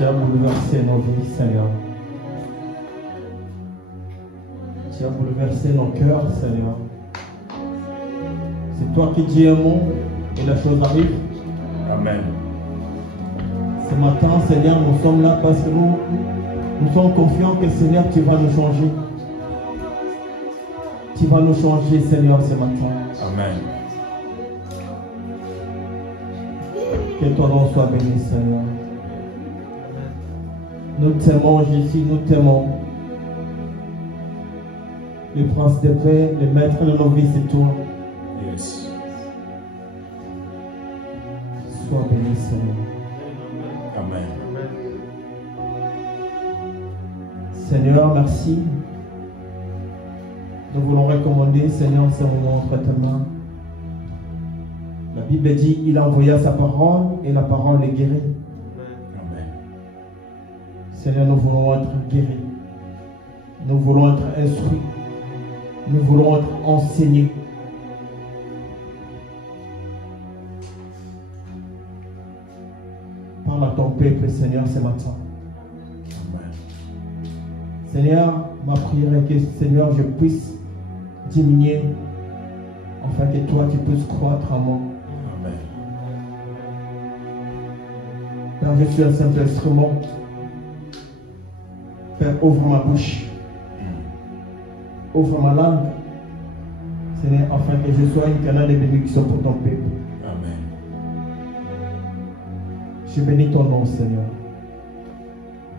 Tu as bouleversé nos vies, Seigneur. Tu as bouleversé nos cœurs, Seigneur. C'est toi qui dis un mot et la chose arrive. Amen. Ce matin, Seigneur, nous sommes là parce que nous sommes confiants que, Seigneur, tu vas nous changer. Tu vas nous changer, Seigneur, ce matin. Amen. Que ton nom soit béni, Seigneur. Nous t'aimons, Jésus, nous t'aimons. Le prince de paix, le maître de nos vies, c'est toi. Yes. Sois béni, Seigneur. Amen. Seigneur, merci. Nous voulons recommander, Seigneur, ce moment entre tes mains. La Bible dit, il a envoyé sa parole et la parole est guérie. Amen. Seigneur, nous voulons être guéris. Nous voulons être instruits. Nous voulons être enseignés. Parle à ton peuple, Seigneur, ce matin. Amen. Seigneur, ma prière est que, Seigneur, je puisse diminuer afin que toi, tu puisses croître en moi. Amen. Père, je suis un simple instrument. Père, ouvre ma bouche. Ouvre ma langue. Seigneur, afin que je sois une canal de bénédiction pour ton peuple. Amen. Je bénis ton nom, Seigneur.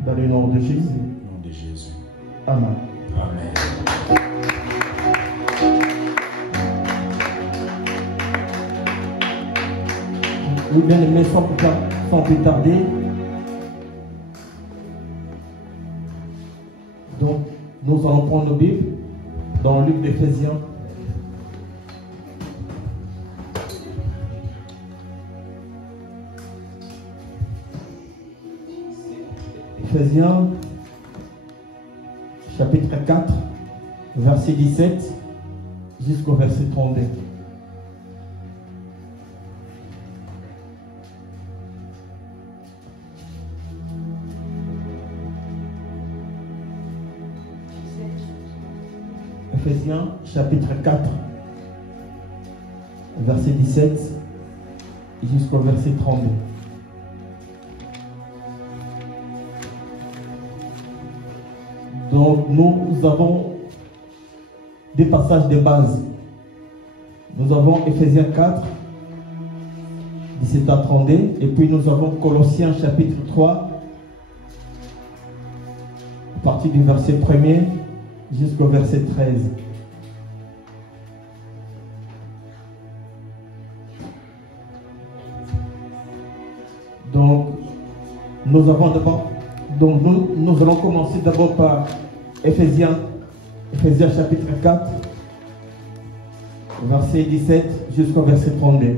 Dans le nom de Jésus. Au nom de Jésus. Amen. Amen. Oui, bien aimé, sans plus tarder. Donc, nous allons prendre nos Bibles dans le livre d'Éphésiens. Éphésiens, chapitre 4, verset 17 jusqu'au verset 32. Éphésiens, chapitre 4, verset 17 jusqu'au verset 32. Donc, nous avons des passages de base. Nous avons Éphésiens 4, 17 à 32, et puis nous avons Colossiens, chapitre 3, à partir du verset 1er jusqu'au verset 13. Donc, nous allons commencer d'abord par Éphésiens chapitre 4, verset 17 jusqu'au verset 32.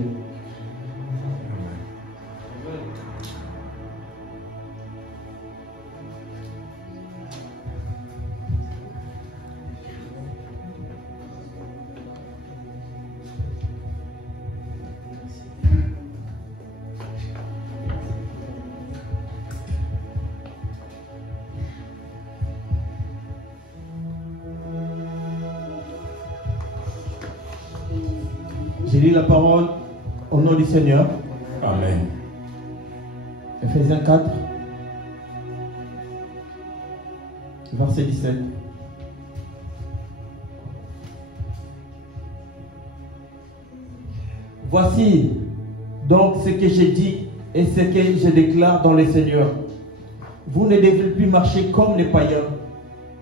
J'ai lu la parole au nom du Seigneur. Amen. Éphésiens 4, verset 17. Voici donc ce que j'ai dit et ce que je déclare dans le Seigneur. Vous ne devez plus marcher comme les païens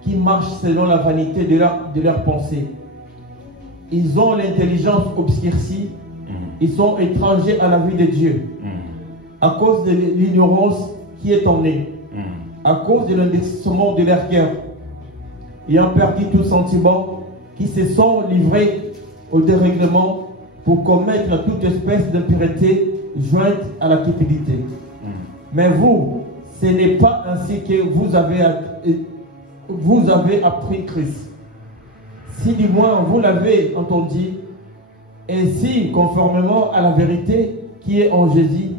qui marchent selon la vanité de leur pensée. Ils ont l'intelligence obscurcie. Ils sont étrangers à la vie de Dieu. À cause de l'ignorance qui est en eux. À cause de l'endurcissement de leur cœur. Ayant perdu tout sentiment, qui se sont livrés au dérèglement pour commettre toute espèce d'impureté jointe à la cupidité. Mais vous, ce n'est pas ainsi que vous avez appris Christ. Si du moins vous l'avez entendu, ainsi conformément à la vérité qui est en Jésus,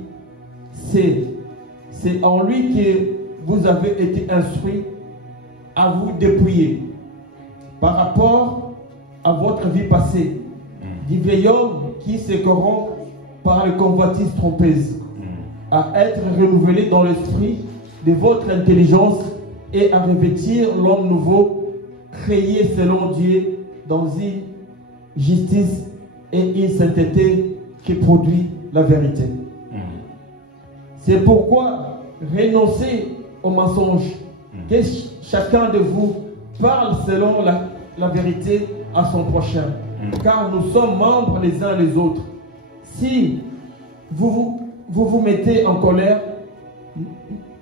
c'est C'est en lui que vous avez été instruits à vous dépouiller par rapport à votre vie passée, du vieil homme qui se corrompt par les convoitises trompeuses, à être renouvelé dans l'esprit de votre intelligence et à revêtir l'homme nouveau, créé selon Dieu dans une justice et une sainteté qui produit la vérité. C'est pourquoi renoncez au mensonge, que chacun de vous parle selon la vérité à son prochain, car nous sommes membres les uns les autres. Si vous mettez en colère,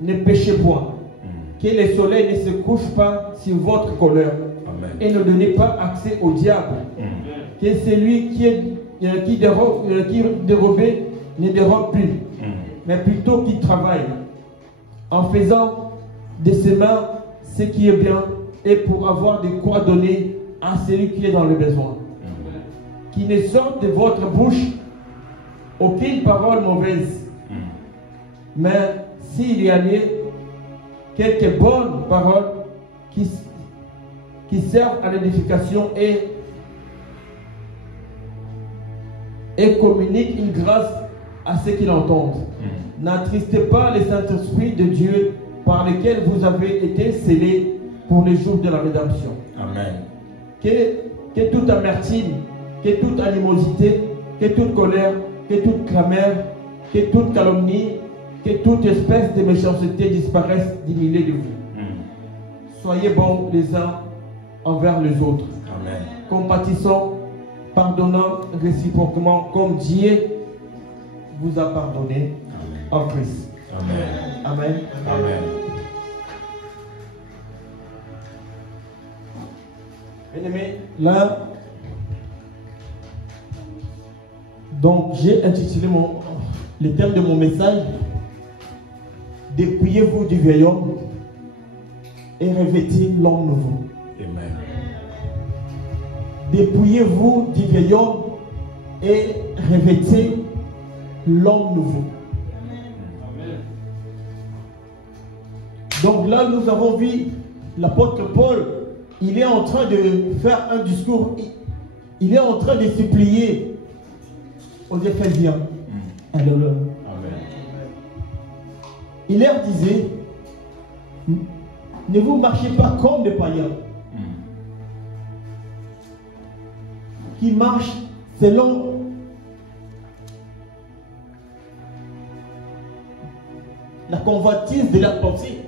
ne péchez point, que le soleil ne se couche pas sur votre colère. Amen. Et ne donnez pas accès au diable, que celui qui dérobait ne dérobe plus, mais plutôt qui travaille, en faisant de ses mains ce qui est bien, et pour avoir de quoi donner à celui qui est dans le besoin. Qui ne sorte de votre bouche aucune parole mauvaise, mais s'il y a quelques bonnes paroles qui servent à l'édification et communiquent une grâce à ceux qui l'entendent. N'attristez pas le Saint-Esprit de Dieu par lequel vous avez été scellés pour les jours de la rédemption. Amen. Que toute amertume, que toute animosité, que toute colère, que toute clameur, que toute calomnie, que toute espèce de méchanceté disparaisse du milieu de vous. Soyez bons les uns envers les autres. Amen. Compatissant, pardonnant réciproquement comme Dieu vous a pardonné en Christ. Amen. Amen. Amen. Bien-aimés, là, donc j'ai intitulé le thème de mon message: dépouillez-vous du vieil homme et revêtez l'homme nouveau. Amen. Dépouillez-vous du vieil homme et revêtez l'homme nouveau. Amen. Donc là, nous avons vu l'apôtre Paul, il est en train de faire un discours, il est en train de supplier aux Éphésiens. Amen. Il leur disait, ne vous marchez pas comme des païens qui marchent selon la convoitise de leur pensée.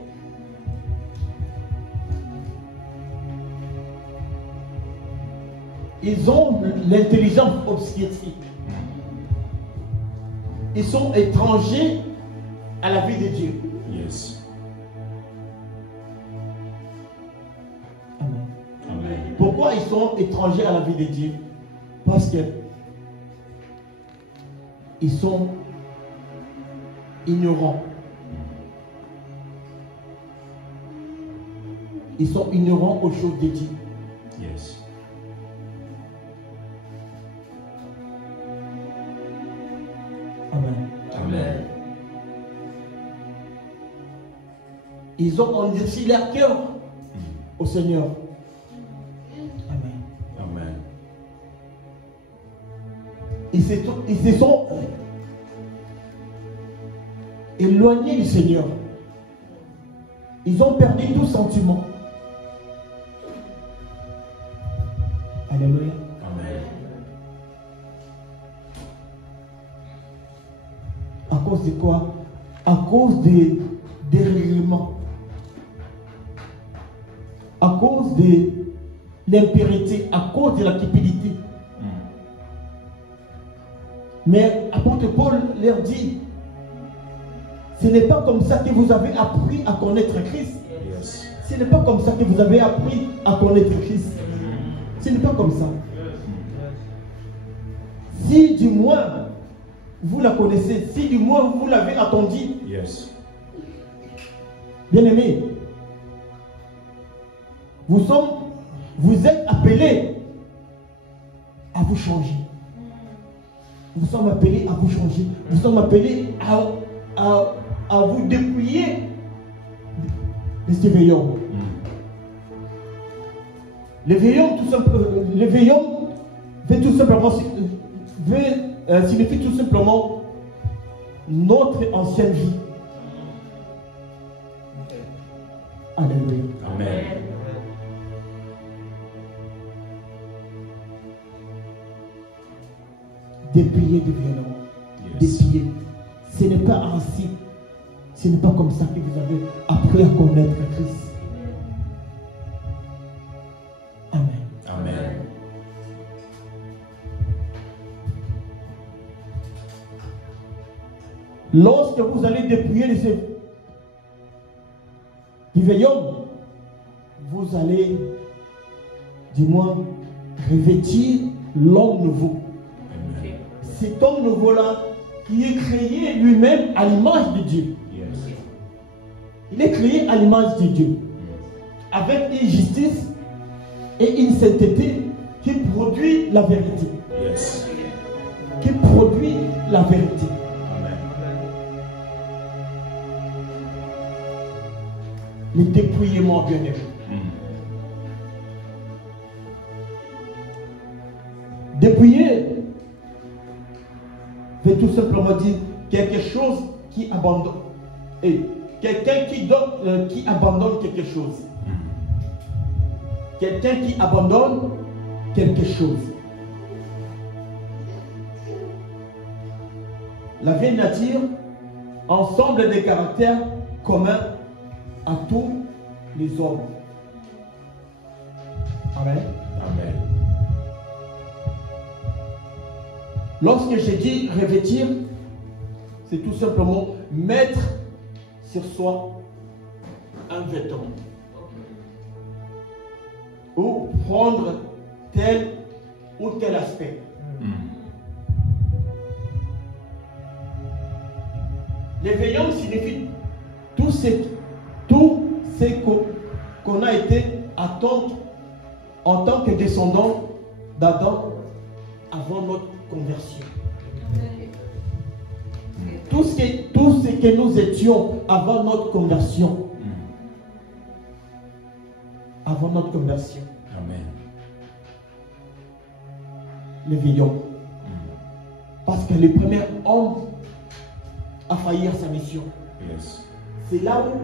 Ils ont l'intelligence obscurcie. Ils sont étrangers à la vie de Dieu. Yes. Amen. Amen. Pourquoi ils sont étrangers à la vie de Dieu? Parce que ils sont ignorants. Ils sont ignorants aux choses de Dieu. Yes. Amen. Amen. Ils ont endurci leur cœur au Seigneur. Amen. Amen. Ils se sont éloignés du Seigneur. Ils ont perdu tout sentiment. Alléluia. Amen. À cause de quoi? À cause des dérèglements. À cause de l'impurité, à cause de la cupidité. Mais apôtre Paul leur dit, ce n'est pas comme ça que vous avez appris à connaître Christ. Yes. Ce n'est pas comme ça que vous avez appris à connaître Christ. Ce n'est pas comme ça. Si du moins vous la connaissez, si du moins vous l'avez attendu. Yes. Bien-aimés, vous êtes appelés à vous changer. Nous sommes appelés à vous changer. Nous sommes appelés à à vous dépouiller de ces veillons. Le veillon, signifie tout simplement notre ancienne vie. Alléluia. Amen. Dépouiller de violons. Yes. Dépouiller. Ce n'est pas ainsi. Ce n'est pas comme ça que vous avez appris à connaître Christ. Amen. Amen. Lorsque vous allez dépouiller du veillon, vous allez, du moins, revêtir l'homme nouveau. Amen. Cet homme nouveau-là qui est créé lui-même à l'image de Dieu. Yes. Il est créé à l'image de Dieu, avec une justice et une sainteté qui produit la vérité. Yes. Qui produit la vérité. Amen. Le dépouillement, bien aimé. Dépouiller veut tout simplement dire quelque chose qui abandonne. Et quelqu'un qui abandonne quelque chose. Quelqu'un qui abandonne quelque chose. La vieille nature, ensemble des caractères communs à tous les hommes. Amen. Amen. Lorsque j'ai dit revêtir, c'est tout simplement mettre sur soi un vêtement. Ou prendre tel ou tel aspect. L'éveillon signifie tout ce qu'on a été en tant que descendant d'Adam avant notre conversion. Tout ce que nous étions avant notre conversion. Avant notre conversion. Amen. L'éveillon. Parce que le premier homme a failli à sa mission. Yes. C'est là où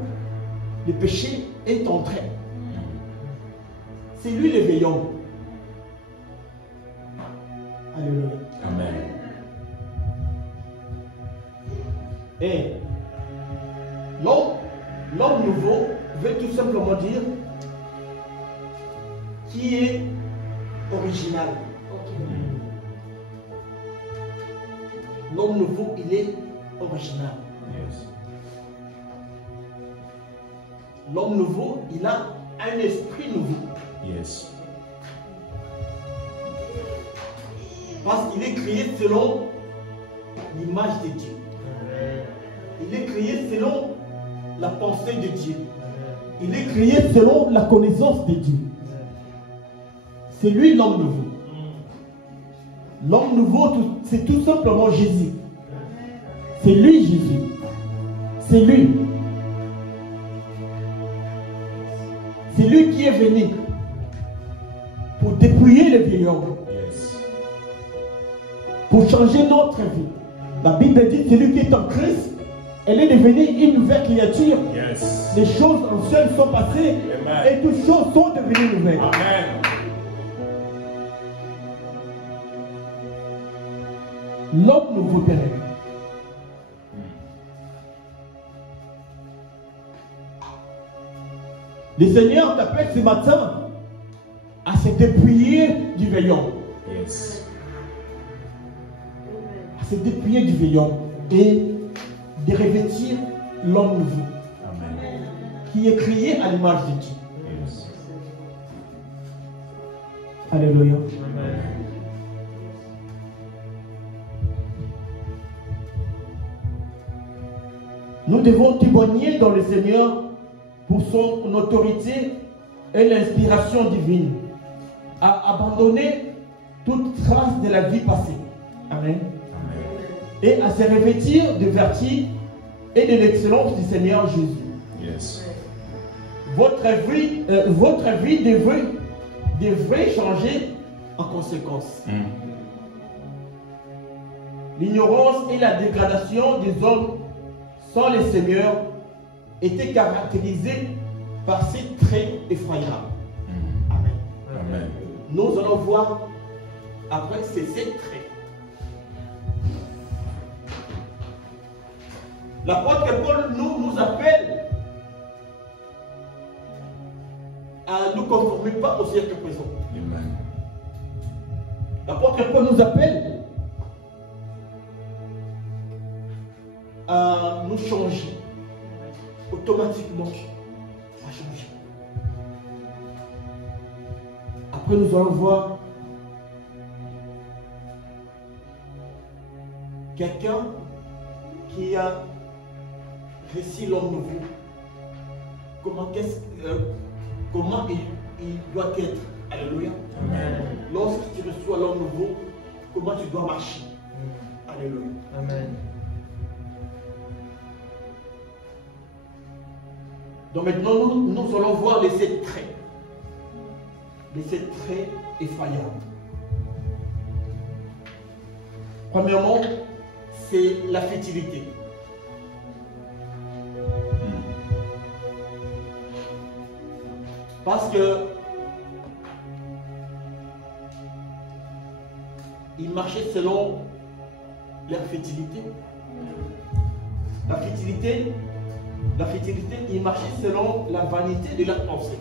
le péché est entré. C'est lui l'éveillon. Alléluia. Amen. Et l'homme nouveau veut tout simplement dire qui est original. L'homme nouveau, il est original. Yes. L'homme nouveau, il a un esprit nouveau. Yes. Parce qu'il est créé selon l'image de Dieu. Il est créé selon la pensée de Dieu. Il est créé selon la connaissance de Dieu. C'est lui l'homme nouveau. L'homme nouveau, c'est tout simplement Jésus. C'est lui Jésus. C'est lui. C'est lui qui est venu pour dépouiller le vieil homme. Yes. Pour changer notre vie. La Bible dit, celui qui est en Christ, elle est devenue une nouvelle créature. Yes. Les choses anciennes sont passées. Amen. Et toutes choses sont devenues nouvelles. Amen. L'homme nouveau bien aimé. Le Seigneur t'appelle ce matin à se dépouiller du veillon. Yes. À se dépouiller du veillon et de revêtir l'homme nouveau Amen. qui est créé à l'image de Dieu. Yes. Alléluia. Amen. Nous devons témoigner dans le Seigneur pour son autorité et l'inspiration divine, à abandonner toute trace de la vie passée. Amen. Amen. Et à se revêtir de vertus et de l'excellence du Seigneur Jésus. Yes. Votre vie devrait changer en conséquence. L'ignorance et la dégradation des hommes sans le Seigneur étaient caractérisées par ces traits effroyables. Amen. Amen. Nous allons voir après ces 7 traits. L'apôtre Paul nous appelle à nous conformer pas au siècle présent. Amen. L'apôtre Paul nous appelle à nous changer automatiquement, à changer. Après, nous allons voir quelqu'un qui a réussi l'homme nouveau. Comment il doit être. Alléluia. Amen. Lorsque tu reçois l'homme nouveau, comment tu dois marcher. Alléluia. Amen. Donc maintenant, nous allons voir les 7 traits. Les 7 traits effroyables. Premièrement, c'est la fétilité. Parce que ils marchaient selon leur fétilité. La fétilité, ils marchaient selon la vanité de leur pensée.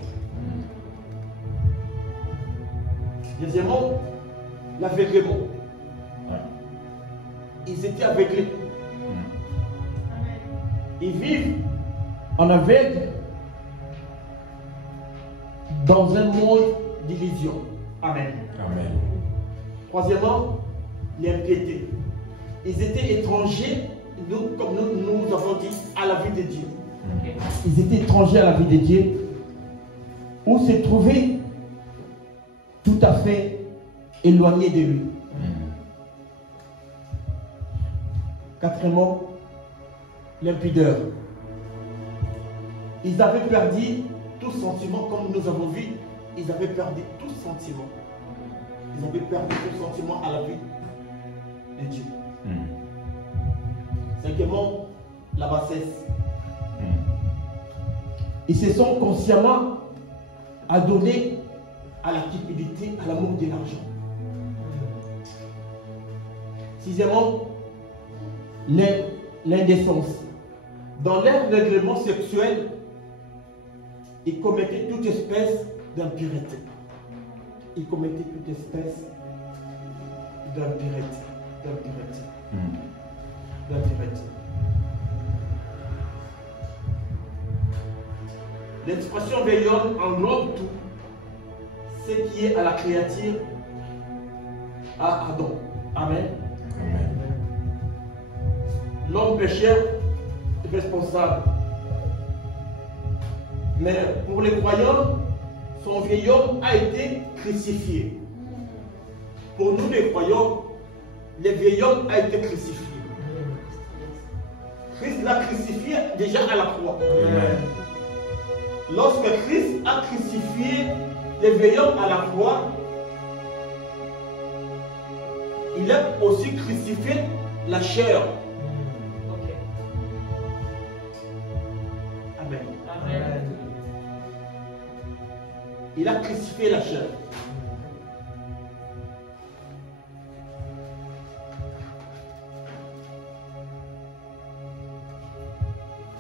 Deuxièmement, l'aveuglement. Ils étaient aveuglés. Ils vivent en aveugle dans un monde d'illusion. Amen. Amen. Troisièmement, l'impiété. Ils étaient étrangers, comme nous avons dit, à la vie de Dieu. Ils étaient étrangers à la vie de Dieu, où se trouvaient tout à fait éloignés de lui. Quatrièmement, l'impudeur. Ils avaient perdu tout sentiment, comme nous avons vu, ils avaient perdu tout sentiment. Ils avaient perdu tout sentiment à la vie de Dieu. Cinquièmement, la bassesse. Ils se sont consciemment adonnés à la cupidité, à l'amour de l'argent. Sixièmement, l'indécence. Dans leur règlement sexuel, ils commettaient toute espèce d'impureté. Ils commettaient toute espèce d'impureté. L'expression veillonne englobe tout ce qui est à la créature, à Adam. Amen. Amen. L'homme pécheur est responsable. Mais pour les croyants, son vieil homme a été crucifié. Pour nous les croyants, le vieil homme a été crucifié. Christ l'a crucifié déjà à la croix. Amen. Lorsque Christ a crucifié le vieil homme à la croix, il a aussi crucifié la chair. Amen. Amen. Il a crucifié la chair.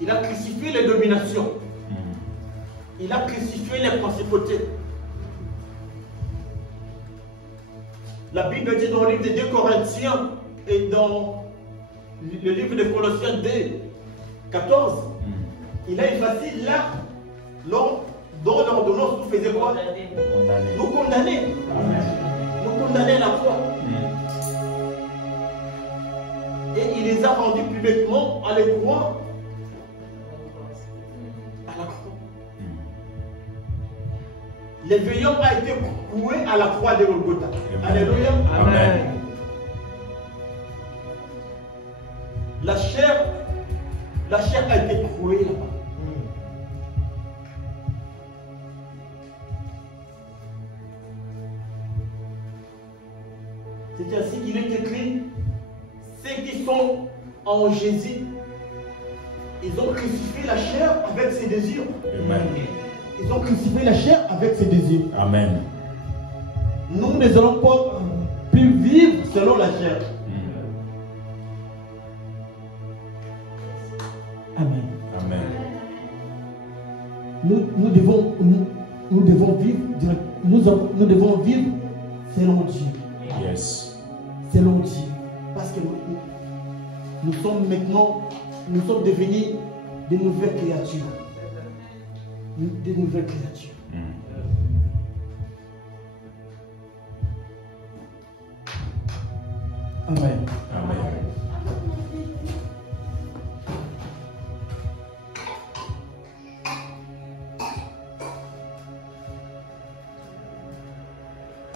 Il a crucifié les dominations. Il a crucifié les principautés. La Bible dit dans le livre de 2 Corinthiens et dans le livre de Colossiens 2, 14, il a effacé là dont l'ordonnance nous faisait quoi? Nous condamner. Nous condamner à la foi. Et il les a rendus publiquement en les croix à la croix. Le vieil homme a été cloué à la croix de Golgotha. Alléluia. Amen. La chair La chair a été trouée là-bas. C'est ainsi qu'il est écrit, ceux qui sont en Jésus, ils ont crucifié la chair avec ses désirs. Amen. Ils ont crucifié la chair avec ses désirs. Amen. Nous n'allons pas plus vivre selon la chair. Amen. Amen. Nous devons vivre, nous devons vivre selon Dieu. Yes. Selon Dieu. Parce que nous sommes maintenant, nous sommes devenus des nouvelles créatures. Des nouvelles créatures. Amen. Amen.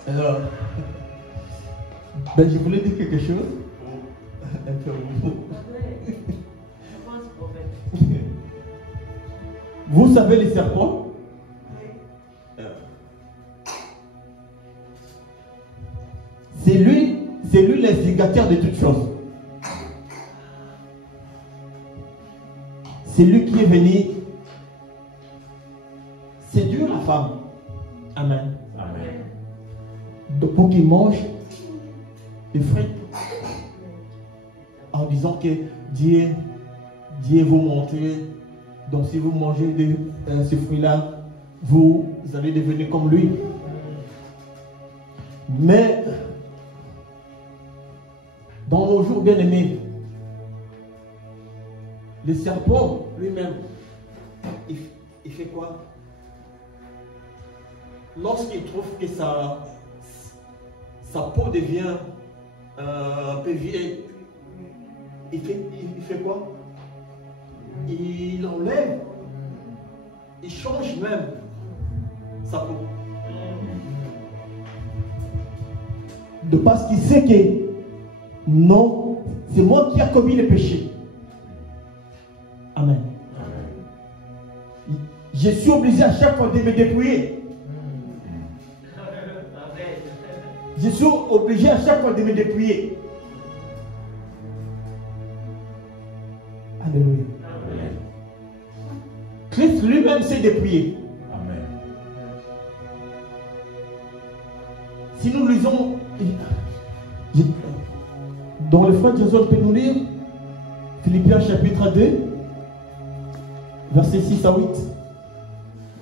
Alors, je voulais dire quelque chose. Vous savez les serpents? C'est lui l'instigateur de toutes choses. C'est lui qui est venu séduire la femme. Amen. Amen. Pour qu'il mange des fruits. En disant que Dieu vous montre. Donc si vous mangez de ce fruit-là, vous allez devenir comme lui. Mais dans nos jours bien-aimés, le serpent lui-même, il fait quoi? Lorsqu'il trouve que sa peau devient un peu vieille, il fait quoi? Il enlève, il change même sa peau. De parce qu'il sait que non, c'est moi qui ai commis le péché. Amen. Je suis obligé à chaque fois de me dépouiller. Je suis obligé à chaque fois de me dépouiller. Alléluia. Christ lui-même s'est dépouillé. Amen. Si nous lisons dans le frère Jason peut nous lire Philippiens chapitre 2, versets 6 à 8.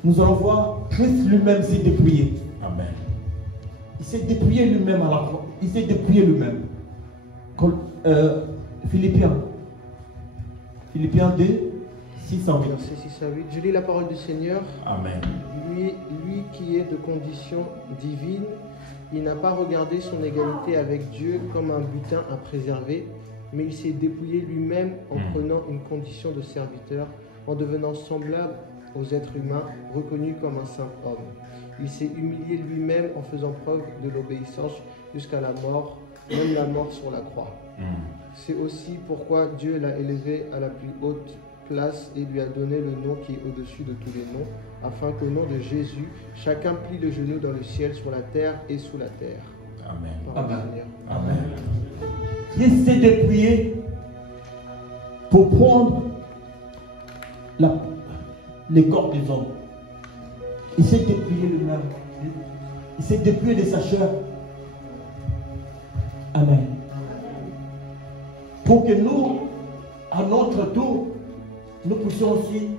Nous allons voir Christ lui-même s'est dépouillé. Amen. Il s'est dépouillé lui-même à la croix. Il s'est dépouillé lui-même. Philippiens 2, 6 à 8. Verset 6 à 8. Je lis la parole du Seigneur. Amen. Lui qui est de condition divine, il n'a pas regardé son égalité avec Dieu comme un butin à préserver, mais il s'est dépouillé lui-même en prenant une condition de serviteur, en devenant semblable aux êtres humains, reconnu comme un saint homme. Il s'est humilié lui-même en faisant preuve de l'obéissance jusqu'à la mort, même la mort sur la croix. C'est aussi pourquoi Dieu l'a élevé à la plus haute place et lui a donné le nom qui est au-dessus de tous les noms, afin qu'au nom de Jésus, chacun plie le genou dans le ciel, sur la terre et sous la terre. Amen. Parole du Amen. Seigneur. Amen. Christ s'est dépouillé pour prendre les corps des hommes. Il s'est dépouillé lui-même. Il s'est dépouillé de sa chair. Amen. Pour que nous, à notre tour, nous puissions aussi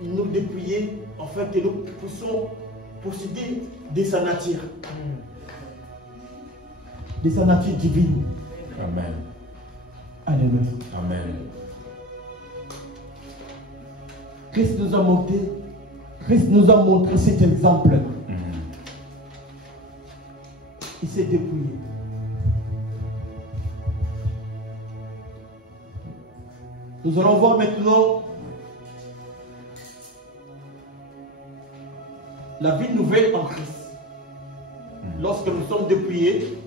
nous dépouiller, afin que nous puissions posséder de sa nature. De sa nature divine. Amen. Alléluia. Amen. Christ nous a montré cet exemple. Il s'est dépouillé. Nous allons voir maintenant la vie nouvelle en Christ. Lorsque nous sommes dépouillés,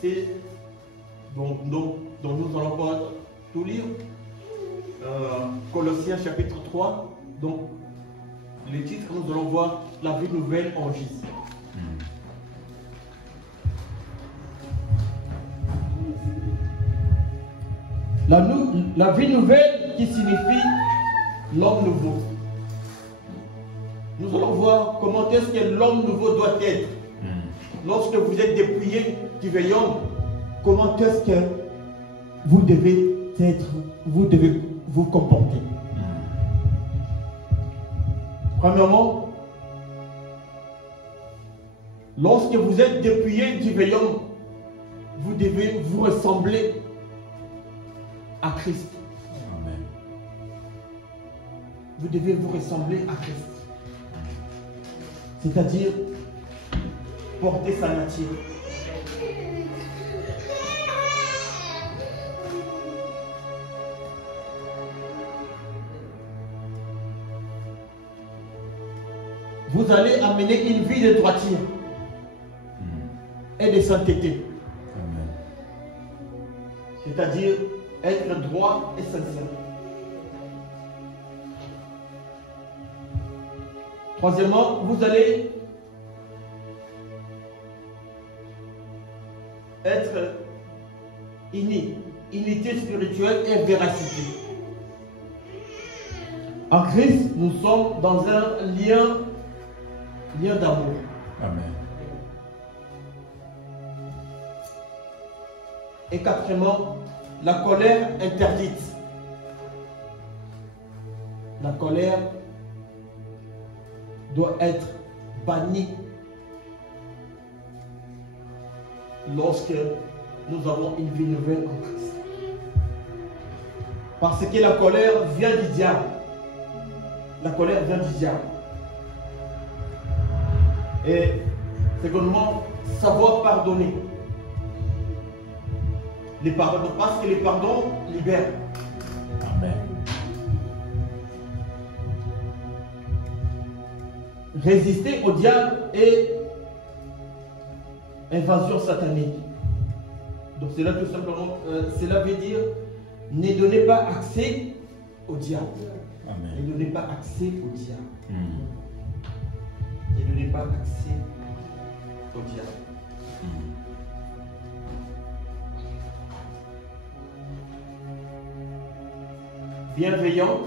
c'est Donc nous allons pas tout lire. Colossiens chapitre 3. Donc, les titres, nous allons voir la vie nouvelle en Jésus. La vie nouvelle qui signifie l'homme nouveau. Nous allons voir comment est-ce que l'homme nouveau doit être. Lorsque vous êtes dépouillé du vieil homme, comment est-ce que vous devez être, vous devez vous comporter. Premièrement, lorsque vous êtes dépouillé du vieil homme, vous devez vous ressembler à Christ. Amen. Vous devez vous ressembler à Christ. C'est-à-dire porter sa nature. Vous allez amener une vie de droiture et de sainteté. Amen. C'est-à-dire être droit et sincère. Troisièmement, vous allez être unité spirituelle et véracité. En Christ, nous sommes dans un lien d'amour. Amen. Et quatrièmement, la colère interdite. La colère doit être bannie lorsque nous avons une vie nouvelle en Christ. Parce que la colère vient du diable. La colère vient du diable. Et secondement, savoir pardonner. Les pardons, parce que les pardons libèrent. Amen. Résister au diable et invasion satanique. Donc cela tout simplement, cela veut dire ne donnez pas accès au diable. Amen. Ne donnez pas accès au diable. Ne donnez pas accès au diable. Bienveillant.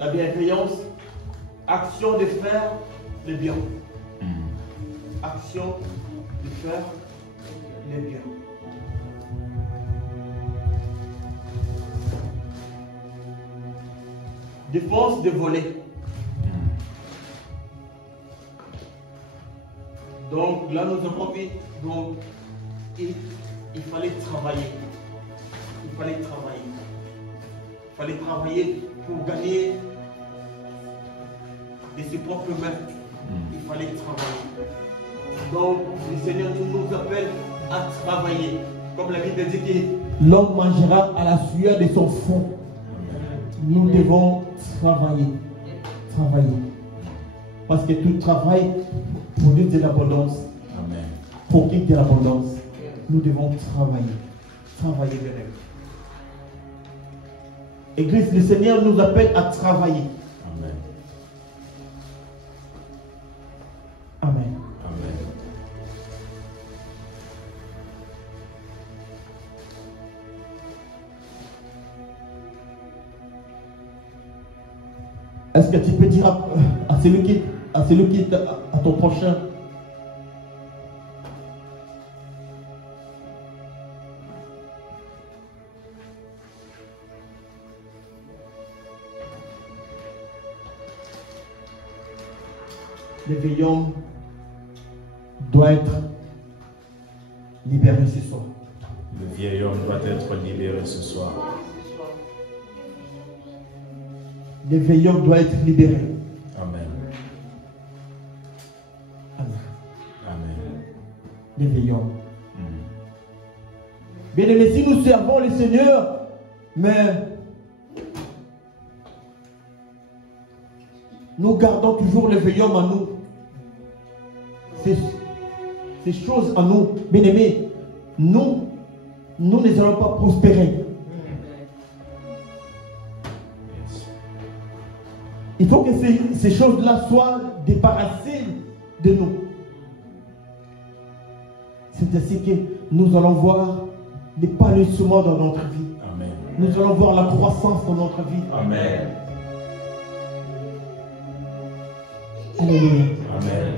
La bienveillance, action de faire le bien. Action de faire le bien. Défense de voler. Donc là nous avons vu, donc il fallait travailler. Il fallait travailler. Il fallait travailler pour gagner de ses propres mains. Il fallait travailler. Donc le Seigneur nous appelle à travailler. Comme la Bible dit que l'homme mangera à la sueur de son front. Nous devons travailler. Travailler. Parce que tout travail produit de l'abondance. Produit de l'abondance. Nous devons travailler. Travailler de rêve. Église, le Seigneur nous appelle à travailler. Amen. Amen. Amen. Est-ce que tu peux dire à celui qui est à ton prochain, le vieil homme doit être libéré ce soir. Le vieil homme doit être libéré ce soir. Le vieil homme doit être libéré. Amen. Amen. Amen. Le vieil homme. Bien aimé, si nous servons le Seigneur, mais nous gardons toujours le vieil homme en nous, ces choses en nous, bien-aimés, nous ne allons pas prospérer. Il faut que ces choses-là soient débarrassées de nous. C'est ainsi que nous allons voir l'épanouissement dans notre vie. Amen. Nous allons voir la croissance dans notre vie. Amen. Alléluia. Amen.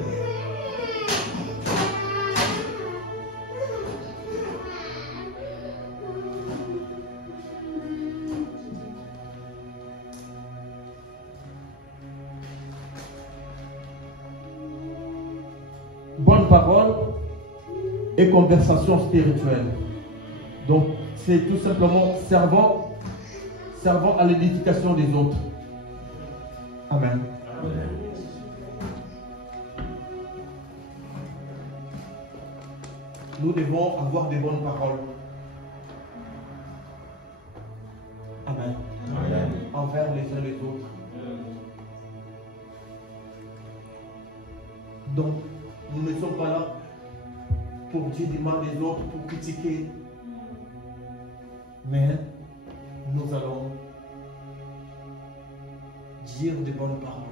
Bonne parole et conversation spirituelle. Donc, c'est tout simplement servant à l'édification des autres. Amen. Nous devons avoir des bonnes paroles. Amen. Amen. Envers les uns les autres. Donc, nous ne sommes pas là pour dire du mal des autres, pour critiquer. Mais nous allons dire des bonnes paroles.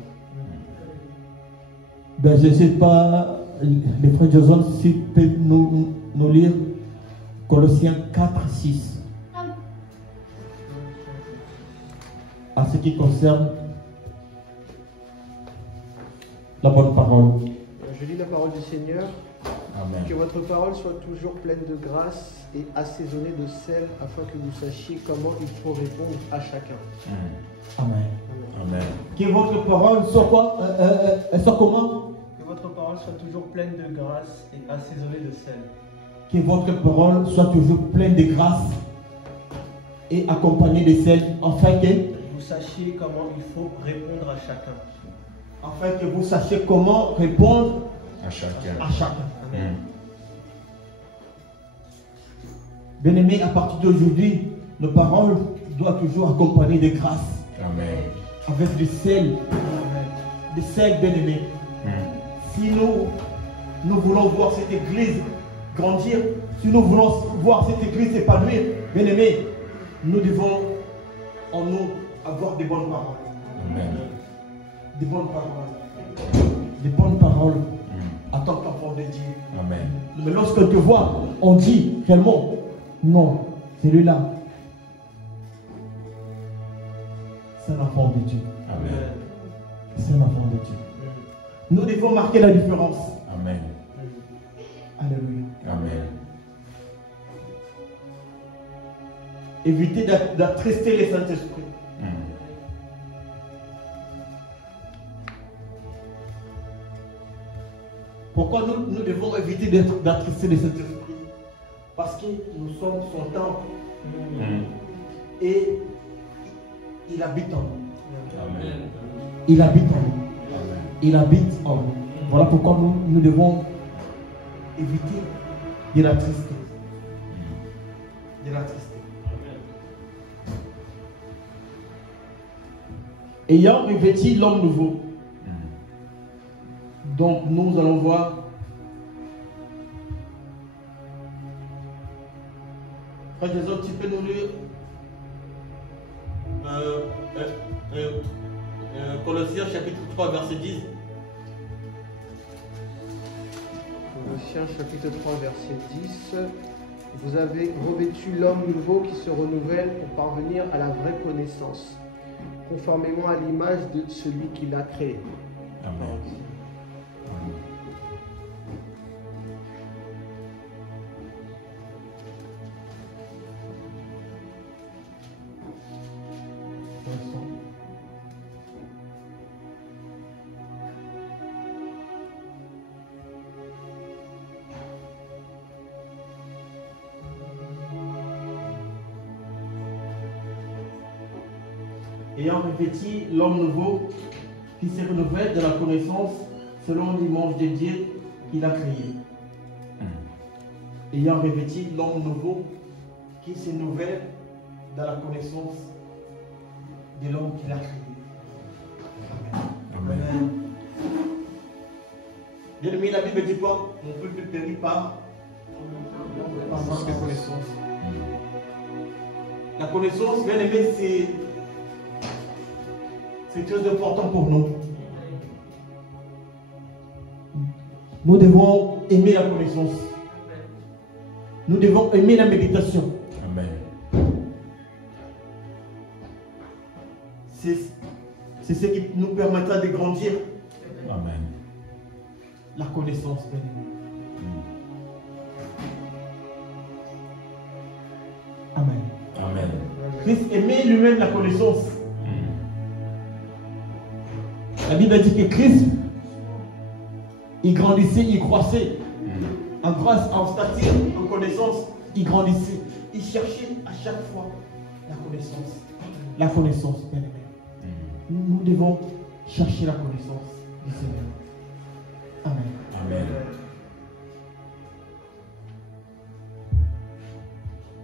Ben, je ne sais pas, les frères Jason, s'ils peuvent nous lire Colossiens 4, 6. En ce qui concerne la bonne parole. Je lis la parole du Seigneur. Amen. Que votre parole soit toujours pleine de grâce et assaisonnée de sel, afin que vous sachiez comment il faut répondre à chacun. Amen. Amen. Que votre parole soit quoi? Elle soit comment? Que votre parole soit toujours pleine de grâce et assaisonnée de sel. Que votre parole soit toujours pleine de grâce et accompagnée de sel, afin que Vous sachiez comment il faut répondre à chacun. afin que vous sachiez comment répondre À chacun. à chacun. Amen. Bien-aimés, à partir d'aujourd'hui, nos paroles doivent toujours accompagner de grâce, Amen. avec du sel, bien-aimés. Si nous voulons voir cette église grandir, si nous voulons voir cette église s'épanouir, bien-aimés, nous devons en nous avoir des bonnes paroles. Amen. Des bonnes paroles. Des bonnes paroles en tant qu'enfant de Dieu. Amen. Mais lorsque tu vois, on dit réellement, non, celui-là, c'est un enfant de Dieu. Amen. C'est un enfant de Dieu. Nous devons marquer la différence. Amen. Alléluia. Amen. Éviter d'attrister les Saint-Esprit. Pourquoi nous devons éviter d'attrister les Saint-Esprit? Parce que nous sommes son temple. Et il habite en nous. Amen. Il habite en nous. Il habite en nous. Voilà pourquoi nous devons éviter de l'attrister. De l'attrister. Ayant revêti l'homme nouveau. Donc nous allons voir Frère Jason, tu peux nous lire Colossiens chapitre 3 verset 10. Colossiens chapitre 3 verset 10. Vous avez revêtu l'homme nouveau qui se renouvelle pour parvenir à la vraie connaissance, conformément à l'image de celui qui l'a créé. Amen. Ayant revêti l'homme nouveau qui se renouvelle de la connaissance selon l'image de Dieu qu'il a créé. Ayant revêti l'homme nouveau qui se renouvelle dans la connaissance de l'homme qu'il a créé. Amen. Amen. Bien-aimé, la Bible dit quoi? Mon peuple périt par manque de connaissance. La connaissance, bien aimé, c'est très important pour nous. Nous devons aimer la connaissance. Nous devons aimer la méditation. Amen. C'est ce qui nous permettra de grandir. Amen. La connaissance, bien aimé. Amen. Amen. Christ aimait lui-même la connaissance. La Bible dit que Christ, il grandissait, il croissait. En grâce, en stature, en connaissance, il grandissait. Il cherchait à chaque fois la connaissance. La connaissance, bien aimé. Nous devons chercher la connaissance du Seigneur. Amen. Amen.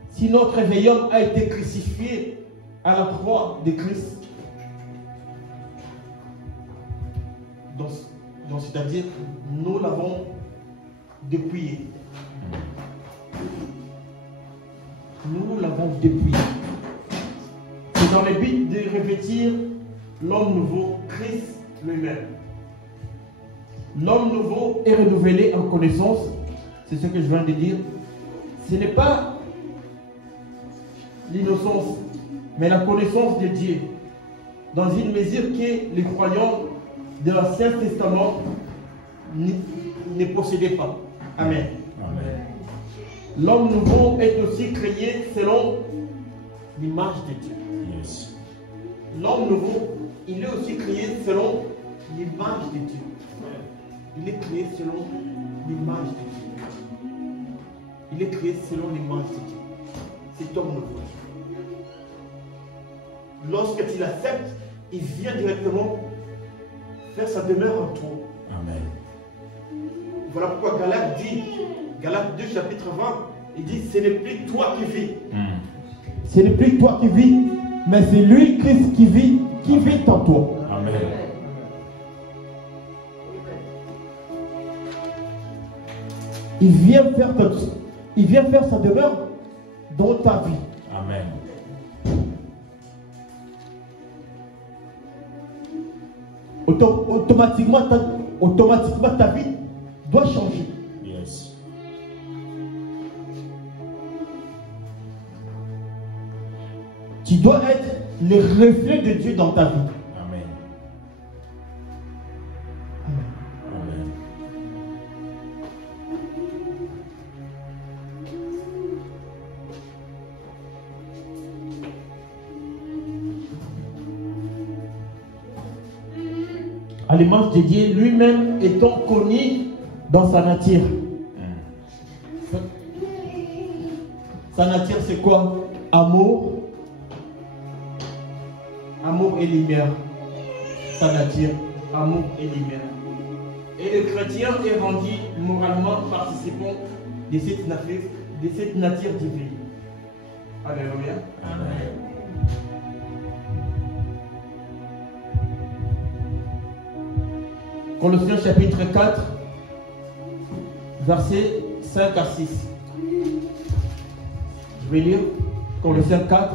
Si notre réveillon a été crucifié à la croix de Christ, donc c'est-à-dire nous l'avons dépouillé. Nous l'avons dépouillé. C'est dans le but de revêtir l'homme nouveau, Christ lui-même. L'homme nouveau est renouvelé en connaissance. C'est ce que je viens de dire. Ce n'est pas l'innocence, mais la connaissance de Dieu. Dans une mesure que les croyants de l'Ancien Testament ne possédaient pas. Amen. Amen. L'homme nouveau est aussi créé selon l'image de Dieu. Yes. L'homme nouveau, il est aussi créé selon l'image de Dieu. Il est créé selon l'image de Dieu. Il est créé selon l'image de Dieu. Cet homme nouveau. Lorsque tu l'acceptes, il vient directement faire sa demeure en toi. Amen. Voilà pourquoi Galates dit, Galates 2 chapitre 20, il dit, ce n'est plus toi qui vis. Ce n'est plus toi qui vis, mais c'est lui, Christ, qui vit en toi. Amen. Il vient faire sa demeure dans ta vie. Amen. Automatiquement, ta vie doit changer. Yes. Tu dois être le reflet de Dieu dans ta vie. Amen. Amen. Amen. À l'image de Dieu, lui-même étant connu dans sa nature. Sa nature, c'est quoi? Amour. Amour et lumière. Sa nature, amour et lumière. Et le chrétien est rendu moralement participant de cette nature divine. Alléluia. Amen. Colossiens chapitre 4, versets 5 à 6. Je vais lire Colossiens 4,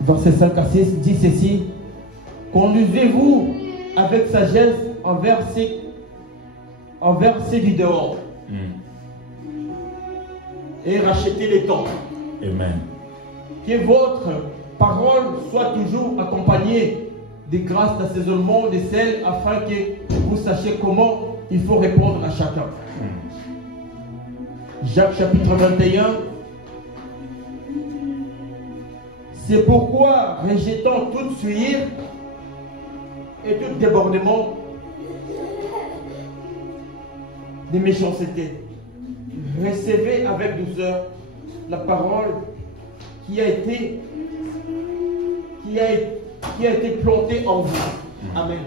versets 5 à 6, dit ceci. Conduisez-vous avec sagesse envers ceux du dehors et rachetez les temps. Amen. Que votre parole soit toujours accompagnée de grâces d'assaisonnement de sel afin que vous sachiez comment il faut répondre à chacun. Jacques chapitre 21. C'est pourquoi, rejetant toute suire et tout débordement de méchanceté, recevez avec douceur la parole qui a été plantée en vous. Amen.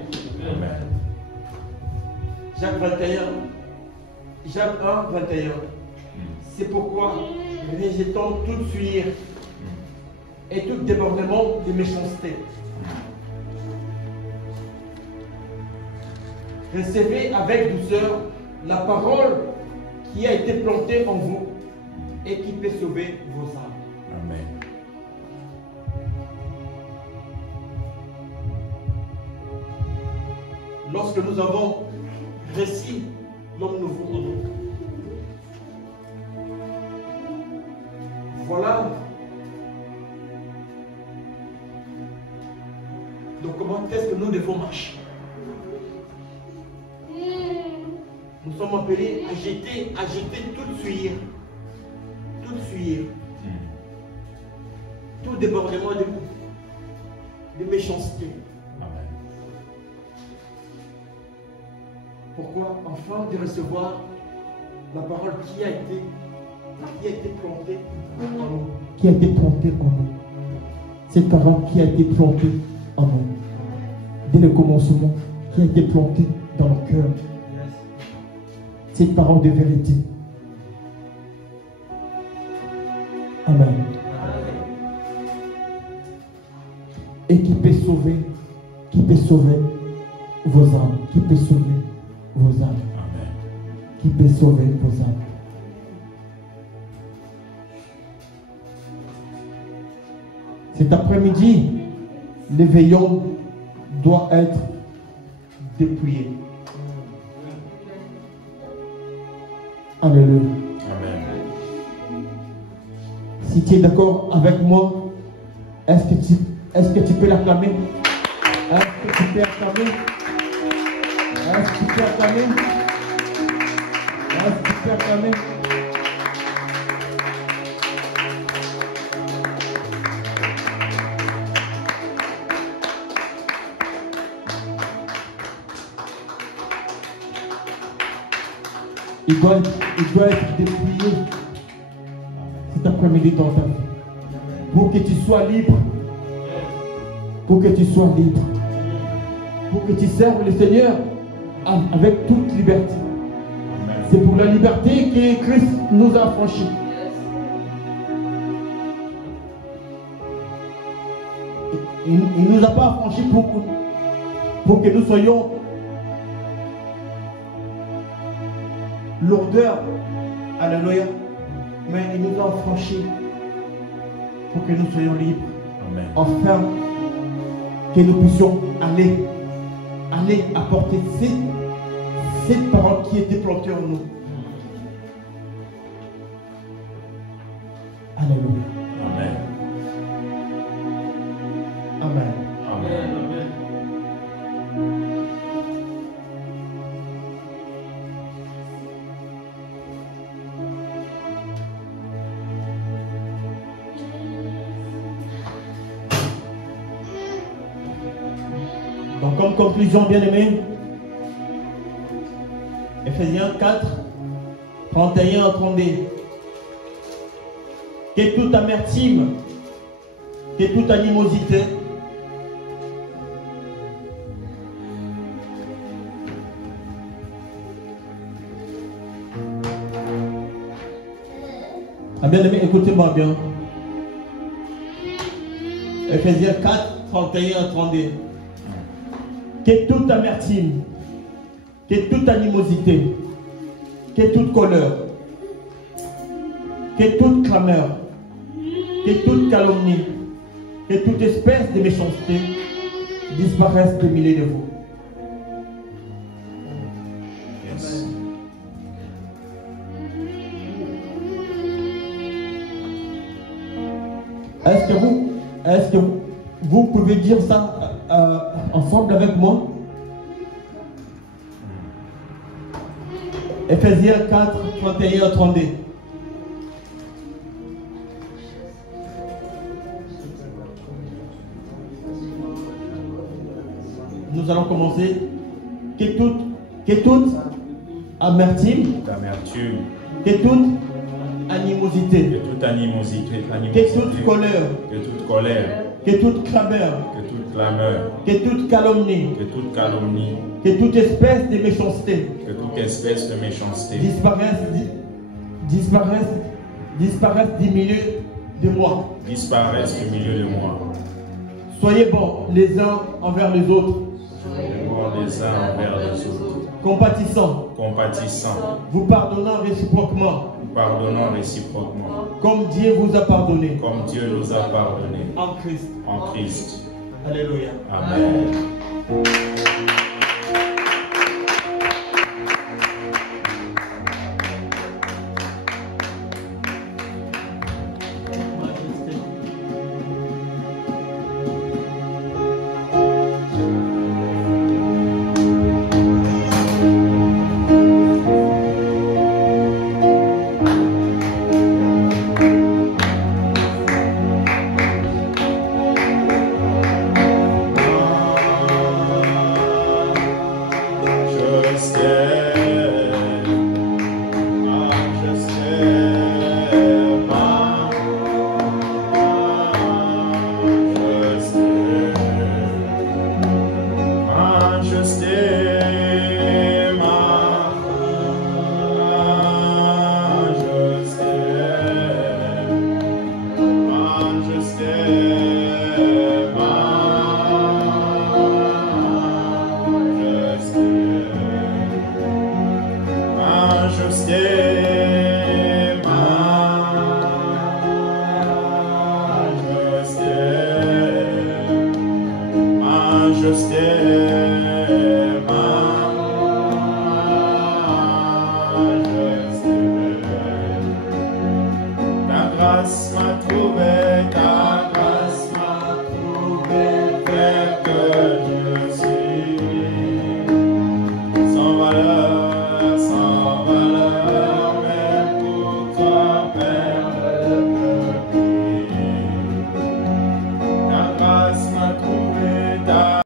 Amen. Jacques 21. Jacques 1, 21. C'est pourquoi, rejetant toute suire et tout débordement de méchanceté, recevez avec douceur la parole qui a été plantée en vous et qui peut sauver vos âmes. Amen. Lorsque nous avons reçu l'homme nouveau en nous, voilà donc comment est-ce que nous devons marcher. Nous sommes appelés à jeter toute souillure, tout débordement de méchanceté. Amen. Pourquoi? Afin de recevoir la parole qui a été plantée en nous. Qui a été plantée en nous. Cette parole qui a été plantée en nous. Dès le commencement, qui a été plantée dans nos cœurs. Cette parole de vérité. Amen. Et qui peut sauver vos âmes. Qui peut sauver vos âmes. Amen. Qui peut sauver vos âmes. Cet après-midi, l'éveillon doit être dépouillé. Alléluia. Amen. Si tu es d'accord avec moi, est-ce que tu peux l'acclamer? Est-ce que tu peux acclamer? Est-ce que tu peux acclamer? Est-ce que tu peux acclamer? Il doit être dépouillé cet après-midi dans ta vie. Pour que tu sois libre. Pour que tu sois libre. Pour que tu serves le Seigneur avec toute liberté. C'est pour la liberté que Christ nous a affranchis. Il ne nous a pas affranchis pour que nous soyons lourdeur, alléluia, mais il nous a affranchis pour que nous soyons libres. Amen. Enfin, que nous puissions aller apporter cette parole qui était plantée en nous. Alléluia. Amen. Amen. Amen. Donc, comme conclusion, bien aimé, Ephésiens 4, 31 à 32. Que toute amertume, que toute animosité, bien aimé, écoutez-moi bien. Ephésiens 4, 31 à 32. Que toute amertume, que toute animosité, que toute colère, que toute clameur, que toute calomnie, que toute espèce de méchanceté disparaissent des milieux de vous. Yes. Est-ce que vous pouvez dire ça ensemble avec moi? Ephésiens 4, 31 à 32. Nous allons commencer. Que toute amertume, que toute animosité, Que toute animosité, que toute colère, que toute colère, que toute clameur, que toute clameur, que toute calomnie, que toute calomnie, que toute espèce de méchanceté que toute espèce de méchanceté disparaissent du milieu de moi. disparaissent du milieu de moi. Soyez bons les uns envers les autres. Soyez bons les uns envers les autres. compatissant, compatissant, vous pardonnant réciproquement, pardonnant réciproquement, comme Dieu vous a pardonné comme Dieu nous a pardonné en Christ. en Christ. Alléluia. Amen.